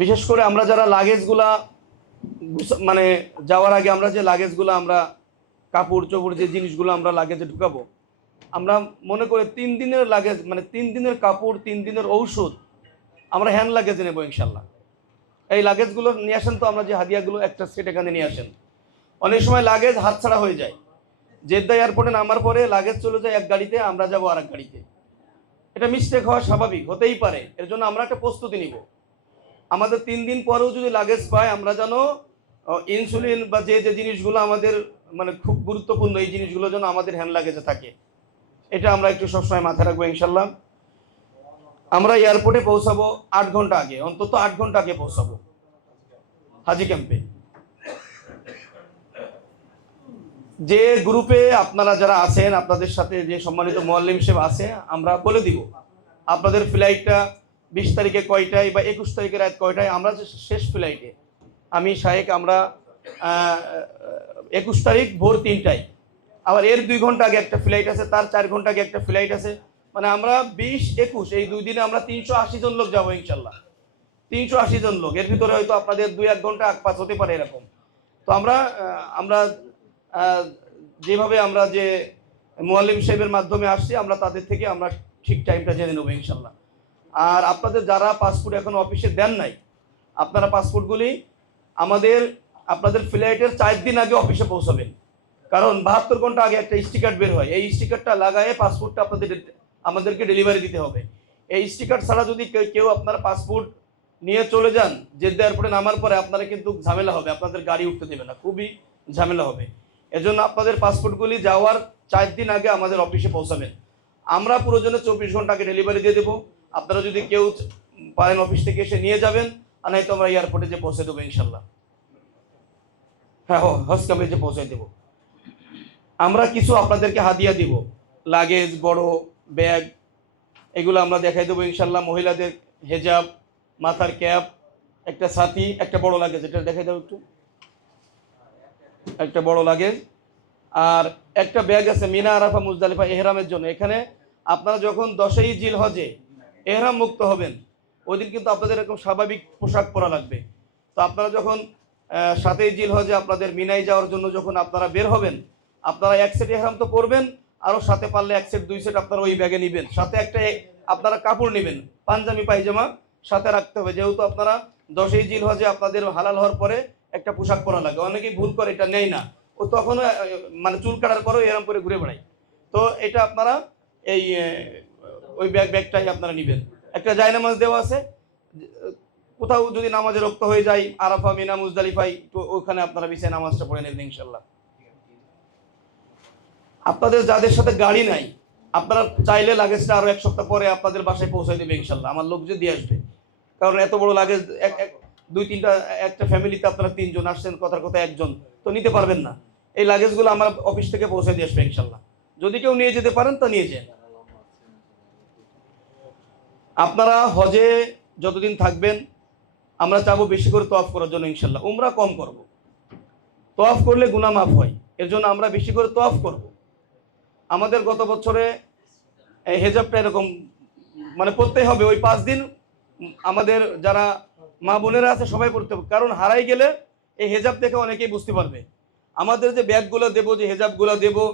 বিশেষ করে আমরা যারা লাগেজগুলা মানে যাওয়ার আগে আমরা যে লাগেজগুলো আমরা কাপড় চোপড় যে জিনিসগুলো আমরা লাগেজে ঢুকাবো, আমরা মনে করে 3 দিনের লাগেজ মানে 3 দিনের কাপড় 3 দিনের ঔষধ আমরা হ্যান্ড লাগেজে নেবো ইনশাল্লাহ। এই লাগেজগুলো নিয়ে আসেন তো, আমরা যে হাদিয়াগুলো একটা সেট এখানে নিয়ে আসেন। অনেক সময় লাগেজ হাতছাড়া হয়ে যায়, জেদ্দা এয়ারপোর্টে নামার পরে লাগেজ চলে যায় এক গাড়িতে, আমরা যাবো আর এক গাড়িতে। এটা মিস্টেক হওয়া স্বাভাবিক, হতেই পারে। এর জন্য আমরা একটা প্রস্তুতি নিব, আমাদের 3 দিন পরেও যদি লাগেজ পাই আমরা যেন ইনসুলিন বা যে যে জিনিসগুলো আমাদের মানে খুব গুরুত্বপূর্ণ এই জিনিসগুলো যেন আমাদের হ্যান্ড লাগেজে থাকে, এটা আমরা একটু সবসময় মাথায় রাখবো ইনশাল্লাহ। আমরা এয়ারপোর্টে পৌঁছাবো 8 ঘন্টা আগে, অন্তত 8 ঘন্টা আগে পৌঁছাবো হাজি ক্যাম্পে। যে গ্রুপে আপনারা যারা আছেন, আপনাদের সাথে যে সম্মানিত মুআল্লিম সাহেব আছে, আমরা বলে দিব আপনাদের ফ্লাইটটা 20 তারিখে কয়টায় বা 21 তারিখে রাত কয়টায়। আমরা যে শেষ ফ্লাইটে আমি শাহেক, আমরা 21 তারিখ ভোর 3টায়, আবার এর 2 ঘন্টা আগে একটা ফ্লাইট আছে, তার 4 ঘন্টা আগে একটা ফ্লাইট আছে। মানে আমরা 20-21 এই 2 দিনে আমরা 380 জন লোক যাবো ইনশাল্লাহ। 380 জন লোক, এর ভিতরে হয়তো আপনাদের 2-1 ঘন্টা আকপাত হতে পারে এরকম। তো আমরা যেভাবে আমরা যে মুআল্লিম সাহেবের মাধ্যমে আসছি, আমরা তাদের থেকে আমরা ঠিক টাইমটা জেনে নেবো ইনশাল্লাহ। আর আপনাদের যারা পাসপোর্ট এখন অফিসে দেন নাই, আপনারা পাসপোর্টগুলি আপনাদের ফ্লাইটের 4 দিন আগে অফিসে পৌঁছাবেন। কারণ 72 ঘন্টা আগে একটা স্টিকার বের হয়, এই স্টিকারটা লাগায়ে পাসপোর্টটা আমাদেরকে ডেলিভারি দিতে হবে। এই স্টিকার ছাড়া যদি কেউ আপনার পাসপোর্ট নিয়ে চলে যান, জেদ্দা এয়ারপোর্টে নামার পরে আপনারা কিন্তু ঝামেলা হবে, আপনাদের গাড়ি উঠতে দেবে না, খুবই ঝামেলা হবে। এজন্য আপনাদের পাসপোর্টগুলি যাওয়ার 4 দিন আগে আমাদের অফিসে পৌঁছাবেন। আমরা প্রয়োজনে 24 ঘন্টা আগে ডেলিভারি দিয়ে দেবো। আপনারা যদি কেউ পারেন অফিস থেকে এসে নিয়ে যাবেন, আর নয়তো আমরা এয়ারপোর্টে যে পৌঁছে দেবো ইনশাল্লাহ। হ্যাঁ, হজ ক্যাম্পে যে পৌঁছে দেবো। আমরা কিছু আপনাদেরকে হাদিয়া দিব, লাগেজ, বড় ব্যাগ, এগুলো আমরা দেখাই দেবো ইনশাল্লাহ। মহিলাদের হেজাব, মাথার ক্যাপ, একটা ছাতি, একটা বড় লাগেজ, এটা দেখাই দেবো একটু, একটা বড় লাগেজ। আর একটা ব্যাগ আছে মিনা আরাফা মুজদালিফা এহরামের জন্য। এখানে আপনারা যখন 10ই জিলহজে এহরাম মুক্ত হবেন, ওই দিন কিন্তু আপনাদের এরকম স্বাভাবিক পোশাক পরা লাগবে। তো আপনারা যখন 7ই জিলহজে আপনাদের মিনায় যাওয়ার জন্য যখন আপনারা বের হবেন, আপনারা 1 সেট এহরাম তো পরবেন, আরও সাথে পারলে 1 সেট 2 সেট আপনারা ওই ব্যাগে নেবেন। সাথে একটা আপনারা কাপড় নেবেন, পাঞ্জাবি পায়জামা সাথে রাখতে হবে, যেহেতু আপনারা 10ই জিলহজে আপনাদের হালাল হওয়ার পরে একটা পোশাক পরা লাগে। অনেকেই ভুল করে, এটা নেয় না, ও তখন মানে চুল কাটার পরেও এরম করে ঘুরে বেড়ায়। তো এটা আপনারা এই ওই ব্যাগটাই আপনারা নেবেন। একটা জায়নামাজ দেওয়া আছে, কোথাও যদি নামাজে রক্ত হয়ে যায় আরাফা, মিনা, মুজদালিফাই, তো ওখানে আপনারা বিছায় নামাজটা পড়ে নেবেন ইনশাল্লাহ। আপনাদের যাদের সাথে গাড়ি নাই, আপনারা চাইলে লাগেজটা আরো 1 সপ্তাহ পরে আপনাদের বাসায় পৌঁছে দেবে ইনশাল্লাহ, আমার লোক যে দিয়ে আসবে। কারণ এত বড় লাগেজ 2-3টা, একটা ফ্যামিলিতে আপনারা 3 জন আসছেন, কথার কথা 1 জন তো নিতে পারবেন না। এই লাগেজগুলো আমার অফিস থেকে পৌঁছে দিয়ে আসবে ইনশাল্লাহ। যদি কেউ নিয়ে যেতে পারেন তা নিয়ে যান। আপনারা হজে যতদিন থাকবেন, আমরা চাবো বেশি করে তওয়াফ করার জন্য ইনশাল্লাহ। উমরা কম করব, তওয়াফ করলে গুনাহ মাফ হয়, এর জন্য আমরা বেশি করে তওয়াফ করব। আমাদের গত বছরে হেজাবটা এরকম মানে পড়তেই হবে, ওই 5 দিন আমাদের যারা মা বোনেরা আছে সবাই পড়তে হবে। কারণ হারাই গেলে এই হেজাব দেখে অনেকেই বুঝতে পারবে। আমাদের যে ব্যাগগুলো দেবো, যে হেজাবগুলো দেবো,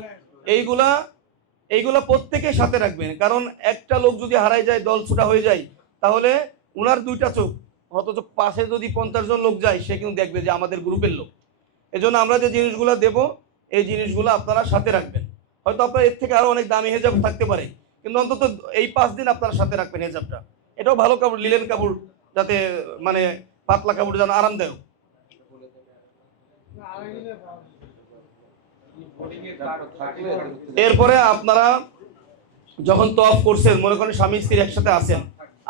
এইগুলা প্রত্যেকের সাথে রাখবেন। কারণ একটা লোক যদি হারাই যায়, দল ছুটা হয়ে যায়, তাহলে উনার 2টা চোখ, অথচ পাশে যদি 50 জন লোক যায়, সে কিন্তু দেখবে যে আমাদের গ্রুপের লোক। এজন্য আমরা যে জিনিসগুলো দেবো, এই জিনিসগুলো আপনারা সাথে রাখবেন। হয়তো আপনার এর থেকে আরো অনেক দামি হেজাব থাকতে পারে, কিন্তু অন্তত এই 5 দিন আপনারা সাথে রাখবেন হেজাবটা। এটাও ভালো কাপড়, লিলেন কাপড়, যাতে মানে পাতলা কাপড় যেন আরামদায়ক। এরপরে আপনারা যখন তওয়াফ করছেন, মনে করেন স্বামী স্ত্রী একসাথে আছেন,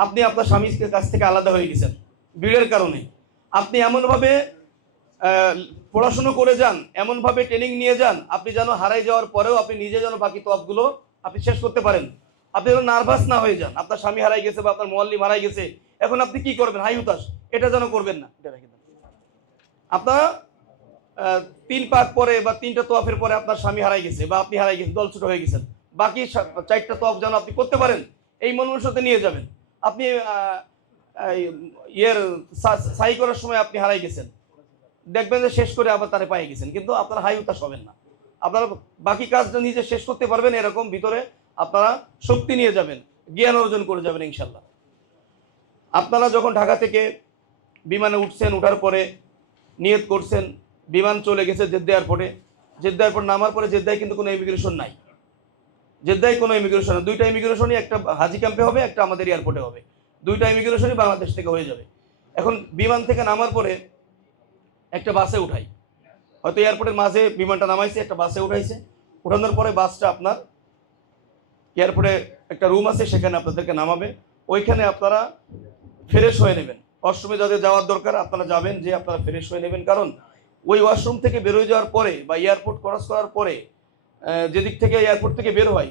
আপনি আপনার স্বামীর কাছ থেকে আলাদা হয়ে গেছেন ভিড়ের কারণে, আপনি এমনভাবে পড়াশুনো করে যান, এমনভাবে ট্রেনিং নিয়ে যান, আপনি যেন হারাই যাওয়ার পরেও আপনি নিজে যেন বাকি তওয়াফগুলো আপনি শেষ করতে পারেন। আপনি যেন নার্ভাস না হয়ে যান, আপনার স্বামী হারাই গেছে বা আপনার মুআল্লিম হারাই গেছে, এখন আপনি কি করবেন, হাই হুতাশ, এটা যেন করবেন না। আপনারা 3 পাক পরে বা 3টা তওয়াফের পরে আপনার স্বামী হারাই গেছে বা আপনি হারাই গেছেন, দল ছুট হয়ে গেছেন, বাকি 4টা তওয়াফ যেন আপনি করতে পারেন, এই মনোর সাথে নিয়ে যাবেন। আপনি ইয়ের সাই করার সময় আপনি হারাই গেছেন, দেখবেন যে শেষ করে আবার তারে পাই গেছেন, কিন্তু আপনারা হাই উতাস হবেন না। আপনারা বাকি কাজটা নিজে শেষ করতে পারবেন, এরকম ভিতরে আপনারা শক্তি নিয়ে যাবেন, জ্ঞান অর্জন করে যাবেন ইনশাল্লাহ। আপনারা যখন ঢাকা থেকে বিমানে উঠছেন, উঠার পরে নিয়ত করছেন, বিমান চলে গেছে জেদ্দা এয়ারপোর্টে, জেদ্দা এয়ারপোর্ট নামার পরে জেদ্দায় কিন্তু কোনো ইমিগ্রেশন নাই, জেদ্দায় কোনো ইমিগ্রেশন, দুইটা ইমিগ্রেশনই, একটা হাজি ক্যাম্পে হবে, একটা আমাদের এয়ারপোর্টে হবে, দুইটা ইমিগ্রেশনই বাংলাদেশ থেকে হয়ে যাবে। এখন বিমান থেকে নামার পরে একটা বাসে উঠাই, হয়তো এয়ারপোর্টের মাঝে বিমানটা নামাইছে, একটা বাসে উঠাইছে, উঠানোর পরে বাসটা আপনার এয়ারপোর্টে একটা রুম আছে, সেখানে আপনাদেরকে নামাবে, ওইখানে আপনারা ফ্রেশ হয়ে নেবেন। ওয়াশরুমে যাদের যাওয়ার দরকার আপনারা যাবেন, যে আপনারা ফ্রেশ হয়ে নেবেন, কারণ ওই ওয়াশরুম থেকে বেরোয় যাওয়ার পরে বা এয়ারপোর্ট ক্রস করার পরে যেদিক থেকে এয়ারপোর্ট থেকে বের হয়,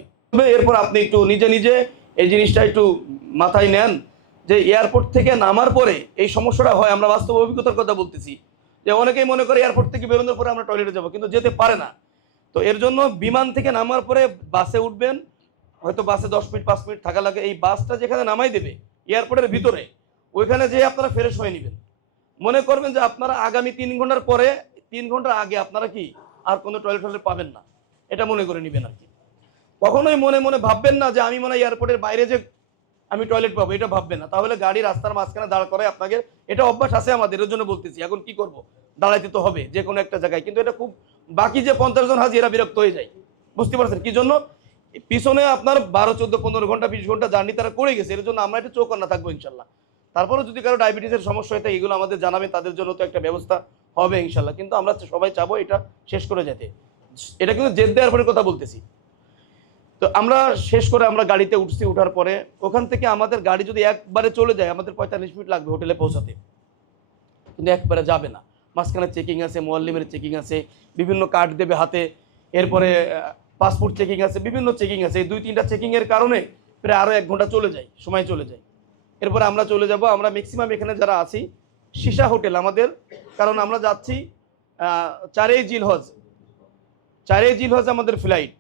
এরপর আপনি একটু নিজে নিজে এই জিনিসটা একটু মাথায় নেন যে এয়ারপোর্ট থেকে নামার পরে এই সমস্যাটা হয়। আমরা বাস্তব অভিজ্ঞতার কথা বলতেছি, যে অনেকেই মনে করে এয়ারপোর্ট থেকে বেরোনোর পরে আমরা টয়লেটে যাবো, কিন্তু যেতে পারে না। তো এর জন্য বিমান থেকে নামার পরে বাসে উঠবেন, হয়তো বাসে 10 মিনিট 5 মিনিট থাকা লাগে, এই বাসটা যেখানে নামাই দেবে এয়ারপোর্টের ভিতরে, ওইখানে যেয়ে আপনারা ফ্রেশ হয়ে নেবেন। মনে করবেন যে আপনারা আগামী 3 ঘন্টার পরে, 3 ঘন্টা আগে আপনারা কি আর কোনো টয়লেট পাবেন না, এটা মনে করে নেবেন আর কি। কখনোই মনে মনে ভাববেন না যে আমি মনে হয় এয়ারপোর্টের বাইরে যে আমি টয়লেট পাবো, এটা ভাববেন না, তাহলে গাড়ি রাস্তার মাঝখানে দাঁড় করে আপনাকে, এটা অভ্যাস আছে আমাদের, এর জন্য বলতেছি। এখন কি করব, দাঁড়াইতে তো হবে যে কোনো একটা জায়গায়, কিন্তু এটা খুব, বাকি যে 50 জন হাজি এরা বিরক্ত হয়ে যায়, বুঝতে পারছেন কি জন্য? পিছনে আপনার 12, 14, 15 ঘন্টা 20 ঘন্টা জার্নি তারা করে গেছে, এর জন্য আমরা এটা চোখ না থাকবো ইনশাল্লাহ। তারপরে যদি কারো ডায়াবেটিসের সমস্যা হয় এগুলো আমাদের জানাবে, তাদের জন্য তো একটা ব্যবস্থা হবে ইনশাল্লাহ। কিন্তু আমরা সবাই চাবো এটা শেষ করে যেতে, এটা কিন্তু জেদ্দা এয়ারপোর্টের কথা বলতেছি। তো আমরা শেষ করে আমরা গাড়িতে উঠছি, উঠার পরে ওখান থেকে আমাদের গাড়ি যদি একবারে চলে যায়, আমাদের 45 মিনিট লাগবে হোটেলে পৌঁছাতে, কিন্তু একবারে যাবে না, মাঝখানে চেকিং আছে, মোয়াল্লিমের চেকিং আছে, বিভিন্ন কার্ড দেবে হাতে, এরপরে পাসপোর্ট চেকিং আছে, বিভিন্ন চেকিং আছে, এই 2-3টা চেকিংয়ের কারণে প্রায় আরও 1 ঘন্টা চলে যায়, সময় চলে যায়। এরপরে আমরা চলে যাব, আমরা ম্যাক্সিমাম এখানে যারা আছি সীসা হোটেল আমাদের, কারণ আমরা যাচ্ছি 4ই জিলহজ, 4ই জিলহজ আমাদের ফ্লাইট।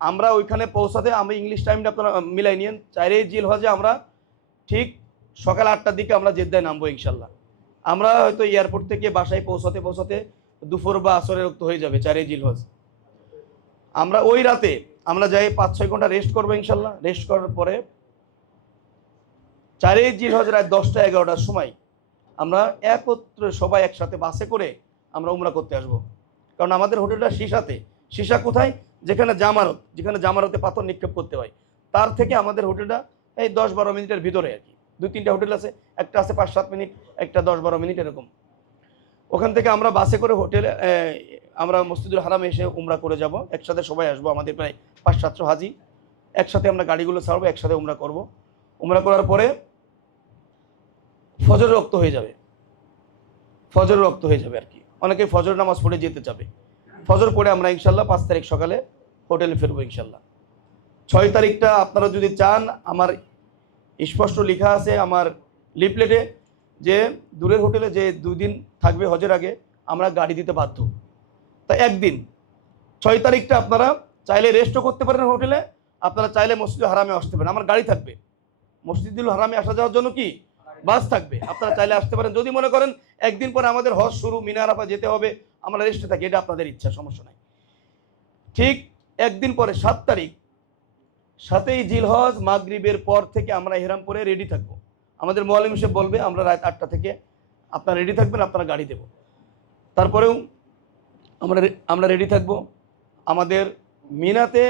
আমরা ওইখানে পৌঁছাতে, আমি ইংলিশ টাইমটা আপনারা মিলাই নিন, 4ই জিলহজে আমরা ঠিক সকাল 8টার দিকে আমরা জেদ্দায় নামবো ইনশাল্লাহ। আমরা হয়তো এয়ারপোর্ট থেকে বাসায় পৌঁছাতে পৌঁছাতে দুপুর বা আসরের রক্ত হয়ে যাবে 4ই জিলহজ। আমরা ওই রাতে আমরা যাই 5-6 ঘন্টা রেস্ট করবো ইনশাল্লাহ। রেস্ট করার পরে 4ই জিলহজ রাত 10টা 11টার সময় আমরা একত্রে সবাই একসাথে বাসে করে আমরা উমরা করতে আসব। কারণ আমাদের হোটেলটা সীসাতে, সীসা কোথায়, যেখানে জামারত, যেখানে জামারতে পাথর নিক্ষেপ করতে হয়, তার থেকে আমাদের হোটেলটা এই 10-12 মিনিটের ভিতরে আর কি। 2-3টা হোটেল আছে, একটা আছে 5-7 মিনিট, একটা 10-12 মিনিট এরকম। ওখান থেকে আমরা বাসে করে হোটেলে আমরা মসজিদুল হারামে এসে উমরা করে যাব, একসাথে সবাই আসবো, আমাদের প্রায় 500-700 হাজি একসাথে আমরা গাড়িগুলো ছাড়বো, একসাথে উমরা করব। উমরা করার পরে ফজর রক্ত হয়ে যাবে, ফজর রক্ত হয়ে যাবে আর কি। অনেকে ফজর নামাজ পড়ে যেতে যাবে, ফজর পড়ে আমরা ইনশাল্লাহ 5 তারিখ সকালে হোটেলে ফিরবো ইনশাল্লাহ। 6 তারিখটা আপনারা যদি চান, আমার স্পষ্ট লেখা আছে আমার লিফলেটে যে দূরের হোটেলে যে 2 দিন থাকবে হজের আগে আমরা গাড়ি দিতে বাধ্য। তাই একদিন 6 তারিখটা আপনারা চাইলে রেস্টও করতে পারেন হোটেলে, আপনারা চাইলে মসজিদুল হারামে আসতে পারেন, আমার গাড়ি থাকবে। মসজিদুল হারামে আসা যাওয়ার জন্য কি বাস থাকবে, আপনারা চাইলে আসতে পারেন। যদি মনে করেন একদিন পরে আমাদের হজ শুরু, মিনা আরাফা যেতে হবে, আমরা রেস্টে থাকি, এটা আপনাদের ইচ্ছা, সমস্যা নাই। ঠিক একদিন পরে 7 তারিখ, 7ই জিলহজ মাগরিবের পর থেকে আমরা ইহরাম পরে রেডি থাকবো। আমাদের মুআল্লিম সাহেব বলবে আমরা রাত 8টা থেকে আপনারা রেডি থাকবেন, আপনারা গাড়ি দেব। তারপরেও আমরা রেডি থাকবো। আমাদের মিনাতে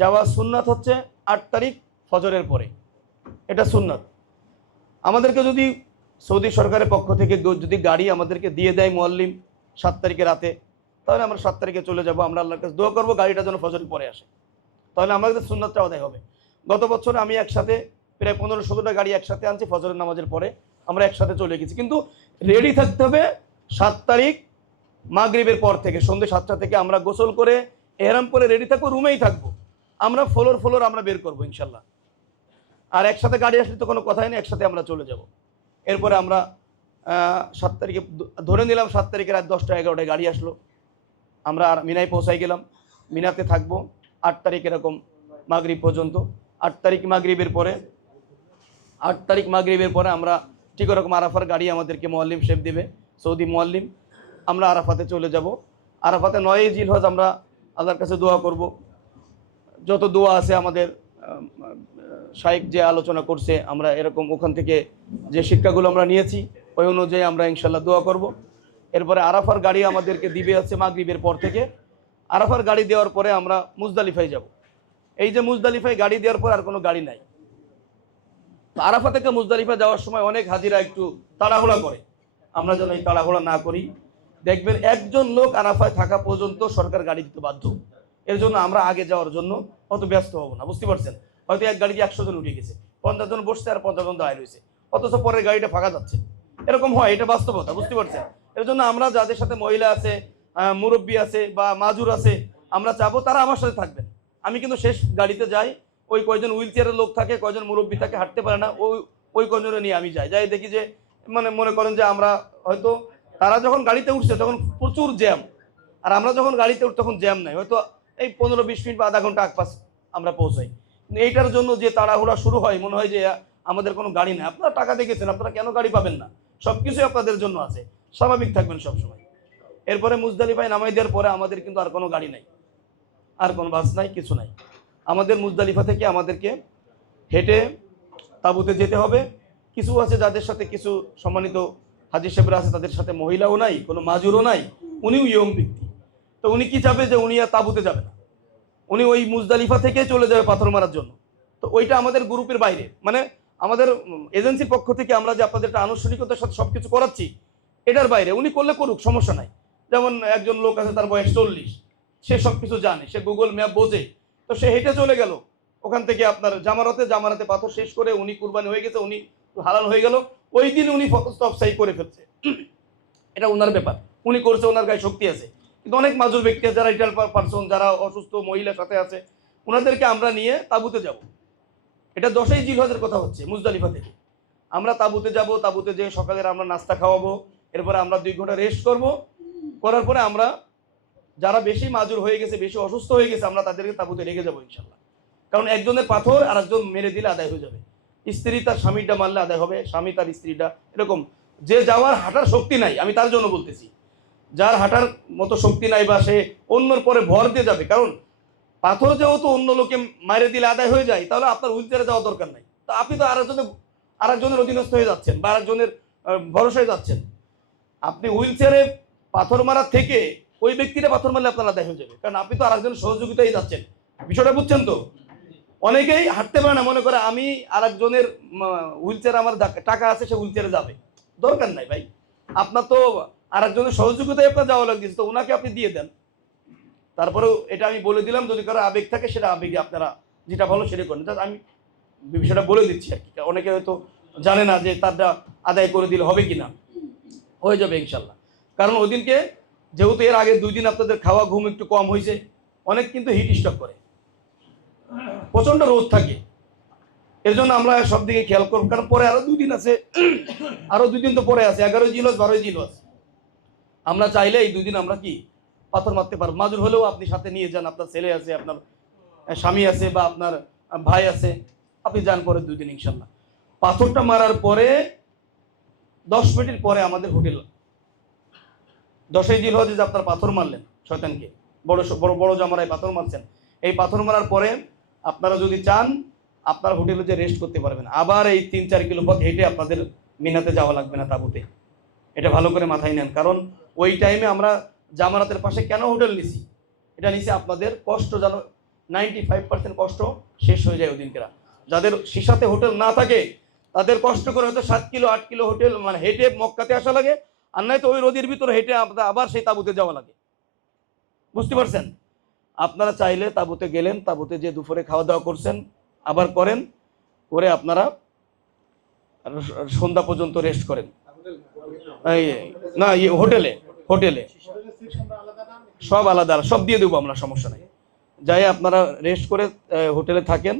যাওয়া সুন্নাত হচ্ছে 8 তারিখ ফজরের পরে, এটা সুন্নাত। আমাদেরকে যদি সৌদি সরকারের পক্ষ থেকে যদি গাড়ি আমাদেরকে দিয়ে দেয় মুআল্লিম 7 তারিখে রাতে, তাহলে আমরা 7 তারিখে চলে যাব। আমরা আল্লাহর কাছে দোয়া করবো গাড়িটা যেন ফজরের পরে আসে, তাহলে আমাদের সুন্নাতটা আদায় হবে। গত বছর আমি একসাথে প্রায় 15-16টা গাড়ি একসাথে আনছি, ফজরের নামাজের পরে আমরা একসাথে চলে গেছি। কিন্তু রেডি থাকতে হবে 7 তারিখ মাগরিবের পর থেকে, সন্ধ্যে 7টা থেকে আমরা গোসল করে এহরাম করে রেডি থাকবো, রুমেই থাকবো। আমরা ফ্লোর আমরা বের করবো ইনশাল্লাহ। আর একসাথে গাড়ি আসলে তো কোনো কথাই নেই, একসাথে আমরা চলে যাব। এরপরে আমরা 7 তারিখে ধরে নিলাম 7 তারিখে রাত 10টা 11টায় গাড়ি আসলো, আমরা আর মিনায় পৌঁছাই গেলাম। মিনাতে থাকবো 8 তারিখ এরকম মাগরিব পর্যন্ত। 8 তারিখ মাগরিবের পরে 8 তারিখ মাগরিবের পরে আমরা ঠিক ওরকম আরাফার গাড়ি আমাদেরকে মুয়াল্লিম সাহেব দেবে, সৌদি মুয়াল্লিম। আমরা আরাফাতে চলে যাব। আরাফাতে 9 জিলহজ আমরা আল্লাহর কাছে দোয়া করব। যত দোয়া আছে আমাদের শাইখ যে আলোচনা করছে, আমরা এরকম ওখান থেকে যে শিক্ষাগুলো আমরা নিয়েছি ওই অনুযায়ী আমরা ইনশাল্লাহ দোয়া করব। এরপরে আরাফার গাড়ি আমাদেরকে দিবে আছে মাগরিবের পর থেকে। আরাফার গাড়ি দেওয়ার পরে আমরা মুজদালিফায় যাব। এই যে মুজদালিফায় গাড়ি দেওয়ার পর আর কোনো গাড়ি নাই। তো আরাফা থেকে মুজদালিফা যাওয়ার সময় অনেক হাজিরা একটু তাড়াহুড়া করে, আমরা যেন এই তাড়াহুড়া না করি। দেখবেন একজন লোক আরাফায় থাকা পর্যন্ত সরকার গাড়ি দিতে বাধ্য। এর জন্য আমরা আগে যাওয়ার জন্য অত ব্যস্ত হব না, বুঝতে পারছেন? হয়তো এক গাড়িতে 100 জন উঠে গেছে, 50 জন বসছে আর 50 জন দাঁড়িয়ে রয়েছে, অথচ পরের গাড়িটা ফাঁকা যাচ্ছে। এরকম হয়, এটা বাস্তবতা, বুঝতে পারছেন? এর জন্য আমরা যাদের সাথে মহিলা আছে, মুরব্বী আছে বা মাজুর আছে, আমরা চাবো তারা আমার সাথে থাকবেন। আমি কিন্তু শেষ গাড়িতে যাই, ওই কয়জন হুইল চেয়ারের লোক থাকে, কয়জন মুরব্বী থাকে, হাঁটতে পারে না, ওই কয়জনে নিয়ে আমি যাই। দেখি যে মানে মনে করেন যে আমরা হয়তো তারা যখন গাড়িতে উঠছে তখন প্রচুর জ্যাম, আর আমরা যখন গাড়িতে উঠি তখন জ্যাম নাই, হয়তো এই 15-20 মিনিট বা আধা ঘন্টা আগপাস আমরা পৌঁছাই। কিন্তু এইটার জন্য যে তাড়াহুড়া শুরু হয়, মনে হয় যে আমাদের কোনো গাড়ি নেই। আপনারা টাকা দেখেছেন, আপনারা কেন গাড়ি পাবেন না? সব কিছুই আপনাদের জন্য আছে, স্বাভাবিক থাকবেন সবসময়। এরপরে মুজদালিফায় নামাই দেওয়ার পরে আমাদের কিন্তু আর কোনো গাড়ি নাই, আর কোনো বাস নাই, কিছু নাই। আমাদের মুজদালিফা থেকে আমাদেরকে হেঁটে তাঁবুতে যেতে হবে। কিছু আছে যাদের সাথে কিছু সম্মানিত হাজী সাহেবরা আছে, তাদের সাথে মহিলাও নাই, কোনো মাজুরও নাই, উনিও ইয়ং ব্যক্তি। তো উনি কি চাবে যে উনি আর তাঁবুতে যাবে না, উনি ওই মুজদালিফা থেকে চলে যাবে পাথর মারার জন্য। তো ওইটা আমাদের গ্রুপের বাইরে, মানে আমাদের এজেন্সির পক্ষ থেকে আমরা যে আপনাদের একটা আনুষ্ঠানিকতার সাথে সব কিছু করাচ্ছি, এটার বাইরে উনি করলে করুক, সমস্যা নাই। যেমন একজন লোক আছে, তার বয়স 40, সে সব কিছু জানে, সে গুগল ম্যাপ বোঝে, তো সে হেঁটে চলে গেল ওখান থেকে আপনার জামারাতে পাথর শেষ করে উনি কুরবানি হয়ে গেছে, উনি হালাল হয়ে গেল, ওই দিন উনি তফসাই করে ফেলছে, এটা ওনার ব্যাপার, উনি করছে, ওনার গায়ে শক্তি আছে। কিন্তু অনেক মাজুর ব্যক্তি আছে, যারা রিটাল পারসন, যারা অসুস্থ মহিলার সাথে আছে, ওনাদেরকে আমরা নিয়ে তাঁবুতে যাব। এটা 10ই জিলহজের কথা হচ্ছে। মুজদালিফা থেকে আমরা তাঁবুতে যাব, তাঁবুতে যেয়ে সকালের আমরা নাস্তা খাওয়াবো, এরপরে আমরা 2 ঘন্টা রেস্ট করব, করার পরে আমরা যারা বেশি মাজুর হয়ে গেছে, বেশি অসুস্থ হয়ে গেছে, আমরা তাদেরকে তাঁবুতে রেখে যাবো ইনশাল্লাহ। কারণ একজনের পাথর আর একজন মেরে দিলে আদায় হয়ে যাবে। স্ত্রী তার স্বামীটা মারলে আদায় হবে, স্বামী তার স্ত্রীটা, এরকম। যে যাওয়ার হাঁটার শক্তি নাই, আমি তার জন্য বলতেছি, যার হাঁটার মতো শক্তি নাই বা সে অন্যর পরে ভর দিয়ে যাবে, কারণ পাথর যেহেতু অন্য লোকে মারে দিলে আদায় হয়ে যায়, তাহলে আপনার হুইল চেয়ারে যাওয়ার দরকার নাই। তো আপনি তো আরেকজনের অধীনস্থ হয়ে যাচ্ছেন বা আরেকজনের ভরসায় যাচ্ছেন। আপনি হুইল চেয়ারে পাথর মারার থেকে ওই ব্যক্তিটা পাথর মারলে আপনার আদায় হয়ে যাবে, কারণ আপনি তো আরেকজনের সহযোগিতায় যাচ্ছেন। বিষয়টা বুঝছেন তো? অনেকেই হাঁটতে পারে না, মনে করে আমি আরেকজনের হুইল চেয়ারে আমার টাকা আছে, সে হুইল চেয়ারে যাবে, দরকার নাই ভাই। আপনার তো আরেকজনের সহযোগিতায় আপনার যাওয়া লাগছে, তো ওনাকে আপনি দিয়ে দেন। তারপরেও এটা আমি বলে দিলাম, যদি কারো আবেগ থাকে সেটা আবেগে আপনারা যেটা ভালো সেটা করেন। আমি বিষয়টা বলে দিচ্ছি আর কি, অনেকে হয়তো জানে না যে তারটা আদায় করে দিলে হবে কি না, হয়ে যাবে ইনশাল্লাহ। কারণ ওই দিনকে যেহেতু এর আগে 2 দিন আপনাদের খাওয়া ঘুম একটু কম হয়েছে, অনেক কিন্তু হিট স্ট্রোক করে, প্রচণ্ড রোদ থাকে, এর জন্য আমরা সব দিকে খেয়াল করব। কারণ পরে আরো 2 দিন আছে, আরো 2 দিন তো পরে আছে, 11 জিলহজ 12 জিলহজ। আমরা চাইলে এই 2 দিন আমরা কি পাথর মারতে পারবো। মাজুর হলেও আপনি সাথে নিয়ে যান, আপনার ছেলে আছে, আপনার স্বামী আছে বা আপনার ভাই আছে, আপনি যান পরে 2 দিন ইনশাল্লাহ। পাথরটা মারার পরে 10 মিনিট পরে আমাদের হোটেল। 10ই জিলহজে যে আপনার পাথর মারলেন শয়তানকে, বড় বড় বড় জামারায় পাথর মারছেন, এই পাথর মারার পরে আপনারা যদি চান আপনার হোটেলে যে রেস্ট করতে পারবেন। আবার এই 3-4 কিলো পথ হেঁটে আপনাদের মিনাতে যাওয়া লাগবে না, তাঁবুতে। এটা ভালো করে মাথায় নেন, কারণ ওই টাইমে আমরা জামারাতের পাশে কেন হোটেল নিছি, এটা নিছি আপনাদের কষ্ট যেন 95% কষ্ট শেষ হয়ে যায় ওই দিনকেরা। যাদের সিসাতে হোটেল না থাকে তাদের কষ্ট করে হয়তো 7 কিলো 8 কিলো হোটেল মানে হেঁটে মক্কাতে আসা লাগে, আর নাই তো ওই রোদের ভিতরে হেঁটে আবার সেই তাঁবুতে যাওয়া লাগে, বুঝতে পারছেন? আপনারা চাইলে তাঁবুতে গেলেন, তাঁবুতে যে দুপুরে খাওয়া দাওয়া করছেন আবার করেন, করে আপনারা সন্ধ্যা পর্যন্ত রেস্ট করেন। না হোটেলে হোটেলে সব আলাদা, সব দিয়ে দেবো আমরা, সমস্যা নাই। যাই আপনারা রেস্ট করে হোটেলে থাকেন,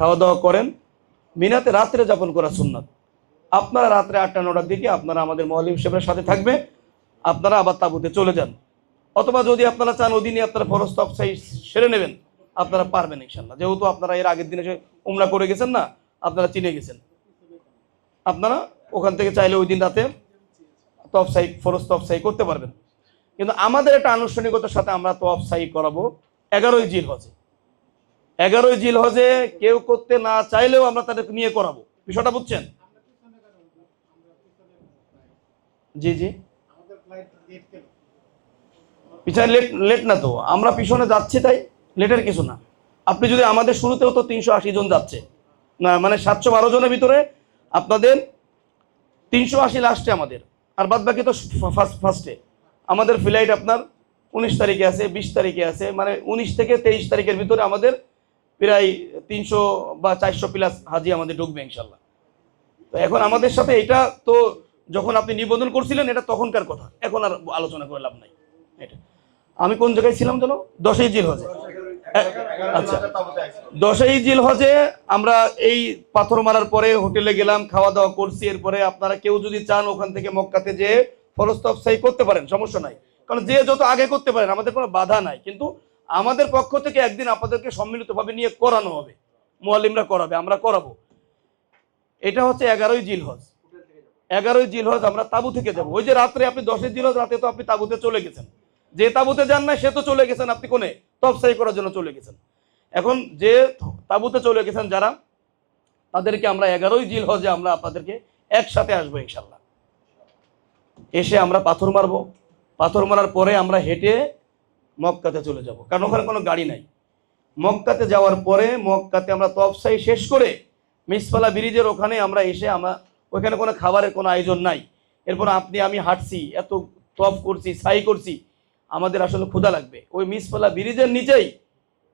খাওয়া দাওয়া করেন। মিনাতে রাত্রে যাপন করা সুন্নাত। আপনারা রাত্রে 8টা-9টার দিকে আপনারা আমাদের মুআল্লিম সাহেবের সাথে থাকবে, আপনারা আবার তাঁবুতে চলে যান। অথবা যদি আপনারা চান ওদিনই আপনারা ফরজ তফসাই সেরে নেবেন, আপনারা পারবেন ইনশাল্লাহ। যেহেতু আপনারা এর আগের দিনে উমরা করে গেছেন না, আপনারা চিনে গেছেন। আপনারা ওখান থেকে চাইলে ওই দিন রাতে তফসাই ফরজ তফসাই করতে পারবেন। কিন্তু আমাদের একটা আনুষ্ঠানিকতার সাথে আমরা তফসাই করাবো 11ই জিলহজে। 11ই জিলহজে কেউ করতে না চাইলেও আমরা তাদেরকে নিয়ে করাবো। বিষয়টা বুঝছেন? জি জি, পিছনে লেট লেট না তো, আমরা পিছনে যাচ্ছি তাই লেটের কিছু না। আপনি যদি আমাদের শুরুতেও তো 380 জন যাচ্ছে না, মানে 712 জনের ভিতরে আপনাদের 380 লাস্টে আমাদের, আর বাদ বাকি তো ফার্স্টে। আমাদের ফ্লাইট আপনার 19 তারিখে আছে, 20 তারিখে আছে, মানে 19 থেকে 23 তারিখের ভিতরে আমাদের প্রায় 300 বা 400 প্লাস হাজি আমাদের ঢুকবে ইনশাল্লাহ। তো এখন আমাদের সাথে এটা তো যখন আপনি নিবন্ধন করছিলেন এটা তখনকার কথা, এখন আর আলোচনা করে লাভ নাই। এটা আমি কোন জায়গায় ছিলাম যেন, 10ই জিলহজে। আচ্ছা, 10ই জিলহজে আমরা এই পাথর মারার পরে হোটেলে গেলাম, খাওয়া দাওয়া করছি। এরপরে আপনারা কেউ যদি চান ওখান থেকে মক্কাতে যে ফরজ তফসাই করতে পারেন, সমস্যা নাই, কারণ যে যত আগে করতে পারেন আমাদের কোনো বাধা নাই। কিন্তু আমাদের পক্ষ থেকে একদিন আপনাদেরকে সম্মিলিতভাবে নিয়ে করানো হবে, মুআল্লিমরা করাবে, আমরা করাবো। এটা হচ্ছে 11ই জিলহজ। 11ই জিলহজ আমরা তাবু থেকে যাবো। ওই যে রাত্রে আপনি 10ই জিলহজ রাতে তো আপনি তাবুতে চলে গেছেন, যে তাবুতে যান না সে তো চলে গেছেন, আপনি কোনে তফসাই করার জন্য চলে গেছেন। এখন যে তাবুতে চলে গেছেন যারা, তাদেরকে আমরা 11ই জিলহজে আমরা আপনাদেরকে একসাথে আসবো ইনশাল্লাহ। এসে আমরা পাথর মারবো, পাথর মারার পরে আমরা হেঁটে মক্কাতে চলে যাব, কারণ ওখানে কোনো গাড়ি নাই। মক্কাতে যাওয়ার পরে মক্কাতে আমরা তফসাই শেষ করে মিসফালা ব্রিজের ওখানে আমরা এসে, আমরা ওখানে কোনো খাবারের কোনো আয়োজন নাই। এরপর আপনি আমি হাঁটছি, এত তফ করছি, সাই করছি, আমাদের আসলে ক্ষুধা লাগবে। ওই মিসফালা ব্রিজের নিচেই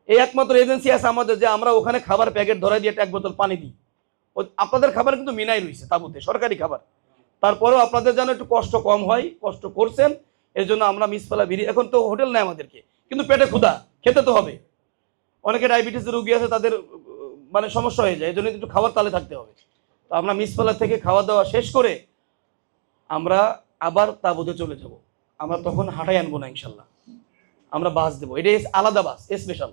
এই একমাত্র এজেন্সি আছে আমাদের, যে আমরা ওখানে খাবার প্যাকেট ধরাই দিয়ে এক বোতল পানি দিই। আপনাদের খাবার কিন্তু মিনাই রয়েছে তাবুতে, সরকারি খাবার। তারপরেও আপনাদের যেন একটু কষ্ট কম হয়, কষ্ট করছেন, এর জন্য আমরা মিসফালা ব্রিজ, এখন তো হোটেল নেই আমাদেরকে, কিন্তু পেটে ক্ষুধা, খেতে তো হবে। অনেকে ডায়াবেটিসের রোগী আছে, তাদের মানে সমস্যা হয়ে যায়, এই জন্য একটু খাবার তালে থাকতে হবে। তো আমরা মিসফালা থেকে খাওয়া দাওয়া শেষ করে আমরা আবার তাবুতে চলে যাব। আমরা তখন হাঁটাই আনবো না ইনশাল্লাহ, আমরা বাস দেবো। এটা আলাদা বাস, স্পেশাল।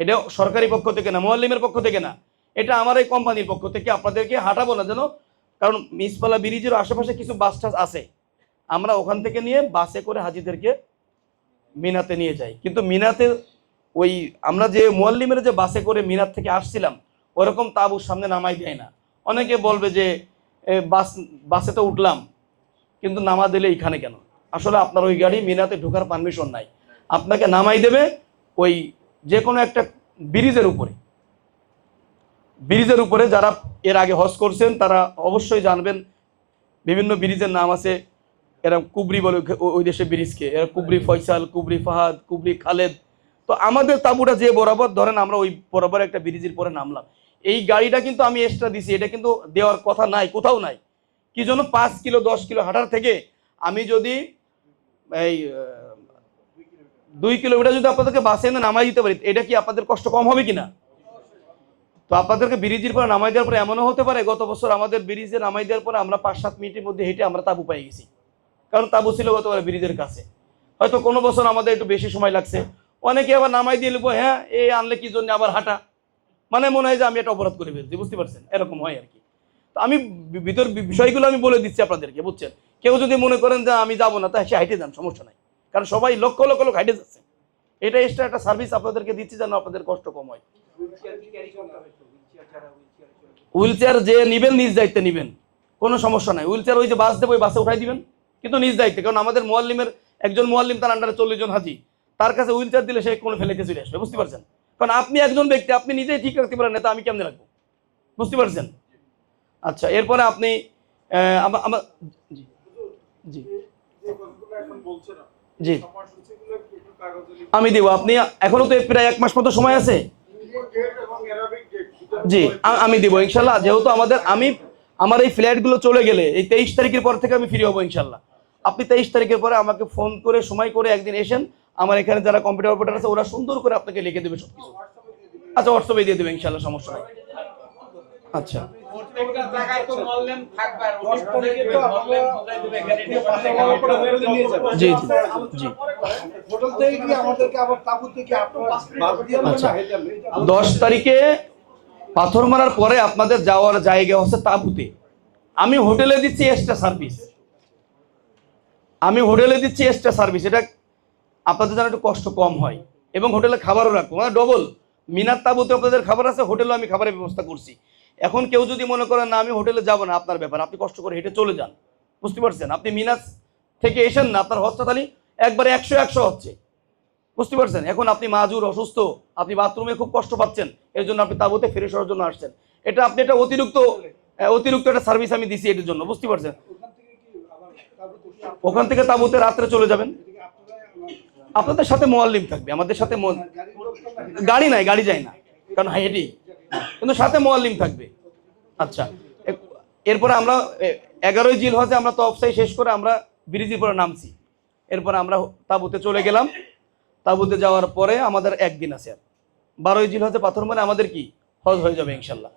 এটা সরকারি পক্ষ থেকে না, মুআল্লিমের পক্ষ থেকে না, এটা আমার এই কোম্পানির পক্ষ থেকে আপনাদেরকে হাঁটাবো না যেন, কারণ মিসফালা ব্রিজের আশেপাশে কিছু বাস টাস আছে, আমরা ওখান থেকে নিয়ে বাসে করে হাজিদেরকে মিনাতে নিয়ে যাই। কিন্তু মিনাতে ওই আমরা যে মুআল্লিমের যে বাসে করে মিনাত থেকে আসছিলাম ওরকম তাবুর সামনে নামাই দেয় না। অনেকে বলবে যে বাসে তো উঠলাম কিন্তু নামা দিলে এইখানে কেন? আসলে আপনার ওই গাড়ি মিনাতে ঢোকার পারমিশন নাই, আপনাকে নামাই দেবে ওই যে কোনো একটা ব্রিজের উপরে। ব্রিজের উপরে যারা এর আগে হজ করছেন তারা অবশ্যই জানবেন, বিভিন্ন ব্রিজের নাম আছে। এরা কুবরি বলে ওই দেশে ব্রিজকে, এরা কুবরি ফয়সাল, কুবরি ফাহাদ, কুবরি খালেদ। তো আমাদের তাবুটা যে বরাবর ধরেন আমরা ওই বরাবর একটা ব্রিজের পরে নামলাম। এই গাড়িটা কিন্তু আমি এক্সট্রা দিছি, এটা কিন্তু দেওয়ার কথা নাই, কোথাও নাই। কি জন্য? 5 কিলো 10 কিলো হাঁটার থেকে আমি যদি এই 2 কিলোমিটার যদি আপনাদেরকে বাসে এনে নামাই দিতে পারি, এটা কি আপনাদের কষ্ট কম হবে কিনা? তো আপনাদেরকে ব্রিজের পরে নামাই দেওয়ার পরে এমনও হতে পারে, গত বছর আমাদের ব্রিজে নামাই দেওয়ার পরে আমরা 5-7 মিনিটের মধ্যে হেঁটে আমরা তাবু পাই গেছি, কারণ তাবু ছিল গতবার ব্রিজের কাছে। হয়তো কোনো বছর আমাদের একটু বেশি সময় লাগছে। অনেকে আবার নামাই দিয়ে নেবো, হ্যাঁ এই আনলে কি জন্য আবার হাঁটা, মানে মনে হয় যে আমি একটা অপরাধ করে ফেলছি, বুঝতে পারছেন? এরকম হয় আর কি। তো আমি ভিতর বিষয়গুলো আমি বলে দিচ্ছি আপনাদেরকে, বুঝছেন? কেউ যদি মনে করেন যে আমি যাবো না, তাই সে হাইটে যান, সমস্যা নাই, কারণ সবাই লক্ষ লক্ষ লোক হাইটে যাচ্ছে। এটা এক্সট্রা একটা সার্ভিস আপনাদেরকে দিচ্ছি যেন আপনাদের কষ্ট কম হয়। হুইল চেয়ার যে নিবেন নিজ দায়িত্বে নিবেন, কোনো সমস্যা নাই। হুইল চেয়ার ওই যে বাস দেবো, ওই বাসে উঠাই দিবেন, কিন্তু নিজ দায়িত্বে। কারণ আমাদের মুআল্লিমের একজন মুআল্লিম, তার আন্ডারে 40 জন হাজি, তার কাছে হুইল চেয়ার দিলে সে কোনো ফেলেতে চলে আসবে, বুঝতে পারছেন? কারণ আপনি একজন ব্যক্তি, আপনি নিজেই ঠিক রাখতে পারেন না, তা আমি কেমনে রাখবো, বুঝতে পারছেন? আচ্ছা, এরপরে আপনি জি জি আমি দিব। আপনি এখনো তো প্রায় 1 মাস মতো সময় আছে। জি আমি দিব ইনশাল্লাহ। যেহেতু আমার এই ফ্লাইটগুলো চলে গেলে এই 23 তারিখের পর থেকে আমি ফ্রি হবো ইনশাল্লাহ। আপনি 23 তারিখের পরে আমাকে ফোন করে সময় করে একদিন এসেন, আমার এখানে যারা কম্পিউটার অপারেটর আছে ওরা সুন্দর করে আপনাকে লিখে দেবে সবকিছু। আচ্ছা, হোয়াটসঅ্যাপে দিয়ে দেবে ইনশাল্লাহ, সমস্যা নাই। আচ্ছা, জি জি জি। আচ্ছা, 10 তারিখে পাথর মারার পরে আপনাদের যাওয়ার জায়গা হচ্ছে তাবুতে। আমি হোটেলে দিচ্ছি এক্সট্রা সার্ভিস, আমি হোটেলে দিচ্ছি এক্সট্রা সার্ভিস, এটা আপনাদের যেন একটু কষ্ট কম হয়, এবং হোটেলে খাবারও রাখবো, মানে ডবল। মিনার তাবুতে আপনাদের খাবার আছে, হোটেলেও আমি খাবারের ব্যবস্থা করছি। এখন কেউ যদি মনে করেন না আমি হোটেলে যাব না, আপনার ব্যাপার, আপনি কষ্ট করে হেঁটে চলে যান, বুঝতে পারছেন? আপনি মিনাস থেকে এসেন না, আপনার হসপিটালি একবারে 100 হচ্ছে, বুঝতে পারছেন? এখন আপনি মাজুর, অসুস্থ, আপনি বাথরুমে খুব কষ্ট পাচ্ছেন, এর জন্য আপনি তাবুতে ফিরে আসার জন্য আসছেন। এটা আপনি একটা অতিরিক্ত একটা সার্ভিস আমি দিছি এটার জন্য, বুঝতে পারছেন? ওখান থেকে তাবুতে রাত্রে চলে যাবেন, আপনাদের সাথে মোয়াল্লিম থাকবে, আমাদের সাথে গাড়ি নাই, গাড়ি যায় না, কারণ হেঁটেই, কিন্তু সাথে মোয়াল্লিম থাকবে। আচ্ছা, এরপরে আমরা 11ই জিলহজে আমরা তফসাই শেষ করে আমরা ব্রিজের পরে নামছি, এরপরে আমরা তাবুতে চলে গেলাম। তাবুতে যাওয়ার পরে আমাদের একদিন আছে, 12ই জিলহজে পাথর মারে আমাদের কি হজ হয়ে যাবে ইনশাল্লাহ।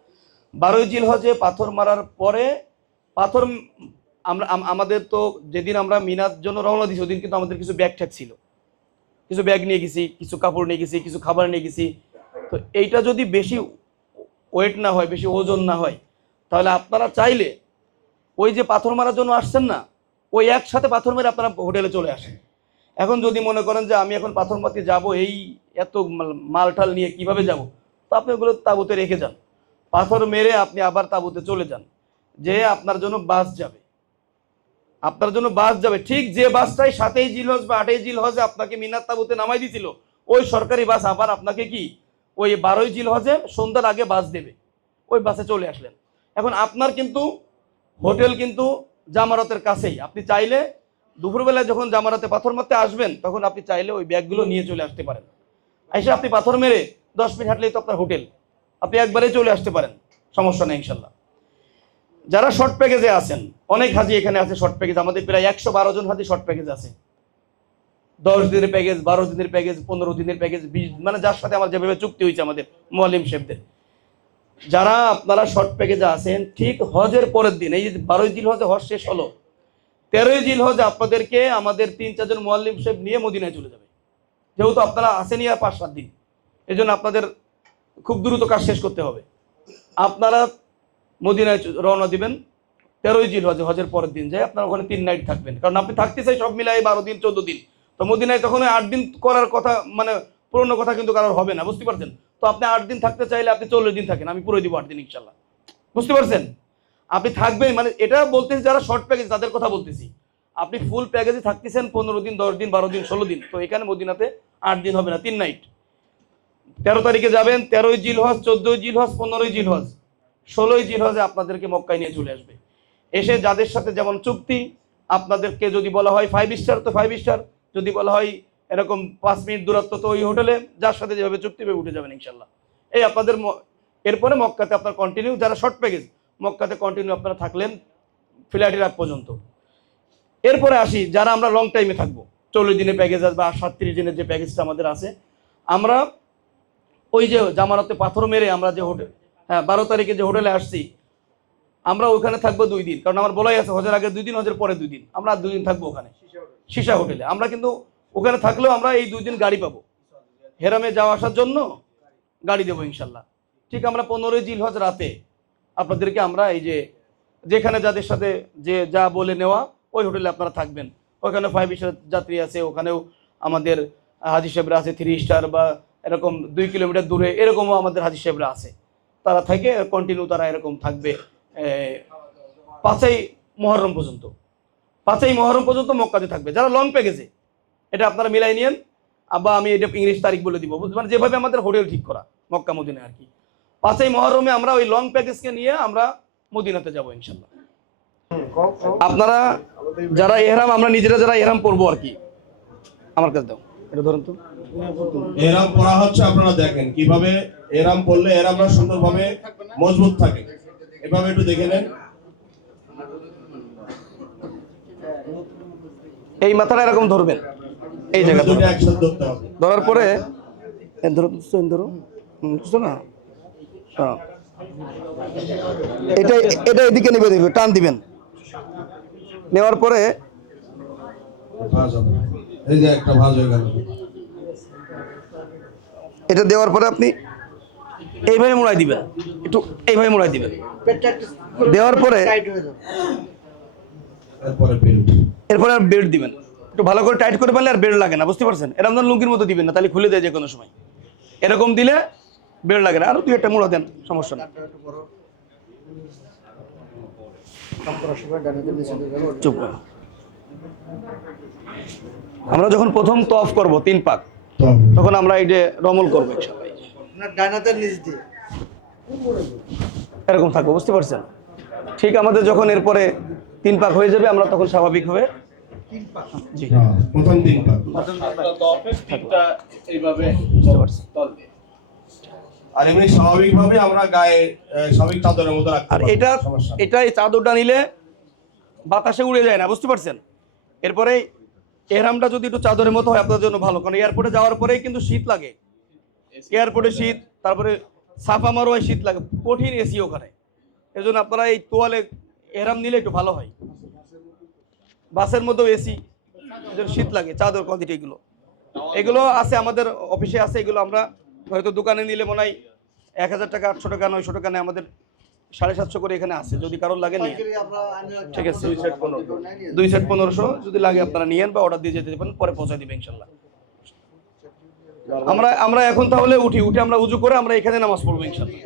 12ই জিলহজে পাথর মারার পরে পাথর আমাদের তো যেদিন আমরা মিনার জন্য রওনা দিছি ওদিন কিন্তু আমাদের কিছু ব্যাগ ট্যাগ ছিল, কিছু ব্যাগ নিয়ে গেছি, কিছু কাপড় নিয়ে গেছি, কিছু খাবার নিয়ে গেছি। তো এইটা যদি বেশি ওয়েট না হয়, বেশি ওজন না হয়, তাহলে আপনারা চাইলে ওই যে পাথর মারার জন্য আসছেন না, ওই একসাথে পাথর মেরে আপনারা হোটেলে চলে আসেন। এখন যদি মনে করেন যে আমি এখন পাথর মারতে যাব, এই এত মালটাল নিয়ে কিভাবে যাব, তো আপনি ওগুলো তাবুতে রেখে যান, পাথর মেরে আপনি আবার তাবুতে চলে যান, যে আপনার জন্য বাস যাবে, আপনার জন্য বাস যাবে, ঠিক যে বাসটাই 7ই জিলহজ বা 8ই জিলহজে আপনাকে মিনার তাবুতে নামাই দিছিল, ওই সরকারি বাস আবার আপনাকে কি ওই 12ই জিলহজে সন্ধ্যার আগে বাস দেবে, ওই বাসে চলে আসলেন। এখন আপনার কিন্তু হোটেল কিন্তু জামারতের কাছেই, আপনি চাইলে দুপুরবেলায় যখন জামারাতে পাথর মারতে আসবেন তখন আপনি চাইলে ওই ব্যাগগুলো নিয়ে চলে আসতে পারেন, এসে আপনি পাথর মেরে 10 মিনিট হাঁটলেই তো আপনার হোটেল, আপনি একবারেই চলে আসতে পারেন, সমস্যা নেই ইনশাল্লাহ। যারা শর্ট প্যাকেজে আছেন, অনেক হাজি এখানে আছে শর্ট প্যাকেজ, আমাদের প্রায় 112 জন হাজি শর্ট প্যাকেজ আছে, 10 দিনের প্যাকেজ, 12 দিনের প্যাকেজ, 15 দিনের প্যাকেজ, 20, মানে যার সাথে আমার যেভাবে চুক্তি হয়েছে আমাদের মুআল্লিম সাহেবদের। যারা আপনারা শর্ট প্যাকেজে আছেন, ঠিক হজের পরের দিন, এই যে 12ই জিলহজে হজ শেষ হলো, 13ই জিলহজে আপনাদেরকে আমাদের 3-4 জন মুআল্লিম সাহেব নিয়ে মদিনায় চলে যাবে, যেহেতু আপনারা আসেনি আর 5-7 দিন, এই জন্য আপনাদের খুব দ্রুত কাজ শেষ করতে হবে। আপনারা মদিনায় রওনা দিবেন 13ই জিলহজে, হজের পরের দিন যায় আপনারা ওখানে 3 নাইট থাকবেন, কারণ আপনি থাকতে চাই সব মিলাই 12 দিন 14 দিন, তো মদিনায় তখন 8 দিন করার কথা, মানে পুরনো কথা কিন্তু কারোর হবে না, বুঝতে পারছেন? তো আপনি 8 দিন থাকতে চাইলে আপনি 40 দিন থাকেন, আমি পুরো দিব 8 দিন ইনশাল্লাহ, বুঝতে পারছেন? আপনি থাকবেন, মানে এটা বলতেছি যারা শর্ট প্যাকেজ তাদের কথা বলতেছি, আপনি ফুল প্যাকেজে থাকতেছেন 15 দিন, 10 দিন, 12 দিন, 16 দিন, তো এখানে মদিনাতে 8 দিন হবে না, 3 নাইট। 13 তারিখে যাবেন, 13ই জিলহজ, 14ই জিলহজ, 15ই জিলহজ, 16ই জিলহজে আপনাদেরকে মক্কায় নিয়ে চলে আসবে। এসে যাদের সাথে যেমন চুক্তি, আপনাদেরকে যদি বলা হয় 5 স্টার তো 5 স্টার, যদি বলা হয় এরকম 5 মিনিট দূরত্ব তো ওই হোটেলে, যার সাথে যেভাবে চুক্তি হবে উঠে যাবেন ইনশাল্লাহ। এই আপনাদের এরপরে মক্কাতে আপনার কন্টিনিউ, যারা শর্ট প্যাকেজ মক্কাতে কন্টিনিউ আপনারা থাকলেন ফ্লাইটের আগ পর্যন্ত। এরপরে আসি যারা আমরা লং টাইমে থাকবো, 40 দিনের প্যাকেজ আছে বা 37 দিনের যে প্যাকেজটা আমাদের আছে, আমরা ওই যে জামানতে পাথর মেরে আমরা যে হোটেল, হ্যাঁ 12 তারিখে যে হোটেলে আসছি, আমরা ওখানে থাকবো 2 দিন, কারণ আমার বলাই আছে হজের আগে 2 দিন, হজের পরে 2 দিন, আমরা 2 দিন থাকবো ওখানে সীসা হোটেলে। আমরা কিন্তু ওখানে থাকলেও আমরা এই 2 দিন গাড়ি পাবো, হেরামে যাওয়া আসার জন্য গাড়ি দেবো ইনশাল্লাহ। ঠিক আমরা 15ই জিলহজ রাতে আপনাদেরকে আমরা এই যে যেখানে যাদের সাথে যে যা বলে নেওয়া ওই হোটেলে আপনারা থাকবেন, ওখানে 5 স্টার যাত্রী আছে, ওখানেও আমাদের হাজি সাহেবরা আছে 3 স্টার বা এরকম 2 কিলোমিটার দূরে এরকমও আমাদের হাজি সাহেবরা আছে, তারা থেকে কন্টিনিউ তারা এরকম থাকবে 5ই মুহররম পর্যন্ত, 5ই মুহররম পর্যন্ত মক্কাতে থাকবে যারা লং প্যাকেজে। এটা আপনারা মিলাই নিয়েন, আবার আমি এটা ইংলিশ তারিখ বলে দিব, মানে যেভাবে আমাদের হোটেল ঠিক করা মক্কা মদিনা আর কি। 5ই মুহররমে আমরা ওই লং প্যাকেজকে নিয়ে আমরা মদিনাতে যাব ইনশাল্লাহ। আপনারা যারা ইহরাম, আমরা নিজেরা যারা ইহরাম পরবো আর কি, আমার কাছে দাও, এটা ধরুন তো। এরাম পড়া হচ্ছে, আপনারা দেখেন কিভাবে এরাম পড়লে এরামরা সুন্দরভাবে মজবুত থাকে, এভাবে একটু দেখে নেন। এই মাথাটা এরকম ধরবেন, এই জায়গা দুটো একসাথে ধরতে হবে, ধরার পরে ধরো ধরো বুঝছো না, এটা এটা এদিকে নেবে, দেখবে টান দিবেন, নেওয়ার পরে ভাঁজ হবে, এই যে একটা ভাঁজ হয়ে গেল। এটা দেওয়ার পরে আপনি এইভাবে মোড়াই দিবেন, একটু এইভাবে মোড়াই দিবেন। দেওয়ার পরে এরপরে বেল্ট। এরপরে আর বেল্ট দিবেন, একটু ভালো করে টাইট করে ফেললে আর বেল্ট লাগে না, বুঝতে পারছেন? এরকম ধরুন লুঙ্গির মতো দিবেন না, তাহলে খুলে দেয় যে কোনো সময়। এরকম দিলে বেল্ট লাগে না। আরো দুই একটা মোড়া দেন, সমস্যা নেই। চুপ করো। আমরা যখন প্রথম তওয়াফ করব 3 পাক, তখন আমরা এই যে রমল করবো এরকম থাকবো, বুঝতে পারছেন? ঠিক আমাদের যখন এরপরে 3 পাক হয়ে যাবে, আমরা তখন স্বাভাবিকভাবে জি প্রথম 3 পাক এইভাবে বুঝতে পারছি। আর এমনি স্বাভাবিকভাবে আমরা গায়ে স্বাভাবিক চাদরের মতো রাখতে আর পারবো, এটা সমস্যা নেই। এটা এই চাদরটা নিলে বাতাসে উড়ে যায় না, বুঝতে পারছেন? এরপরে এহরামটা যদি একটু চাদরের মতো হয় আপনার জন্য ভালো, কারণ এয়ারপোর্টে যাওয়ার পরেই কিন্তু শীত লাগে। এয়ারপোর্টে শীত, তারপরে সাফা মারোয়ায় শীত লাগে, কঠিন এসি ওখানে। এই জন্য আপনারা এই তোয়ালে এহরাম নিলে একটু ভালো হয়। বাসের মধ্যেও এসি, শীত লাগে, চাদর কোয়ালিটি এগুলো আছে আমাদের অফিসে আছে। এগুলো আমরা হয়তো দোকানে নিলে মনে হয় 1000 টাকা, 800 টাকা, 900 টাকা নেয়, আমাদের 750 করে এখানে আছে। যদি কারোর লাগে নিয়ে, ঠিক আছে, 2 সেট 1500 যদি লাগে আপনারা নিয়েন বা অর্ডার দিয়ে যেতে পারেন, পরে পৌঁছায় দিবে ইনশাল্লাহ। আমরা এখন তাহলে উঠি, আমরা উজু করে আমরা এখানে নামাজ পড়বো ইনশাল্লাহ।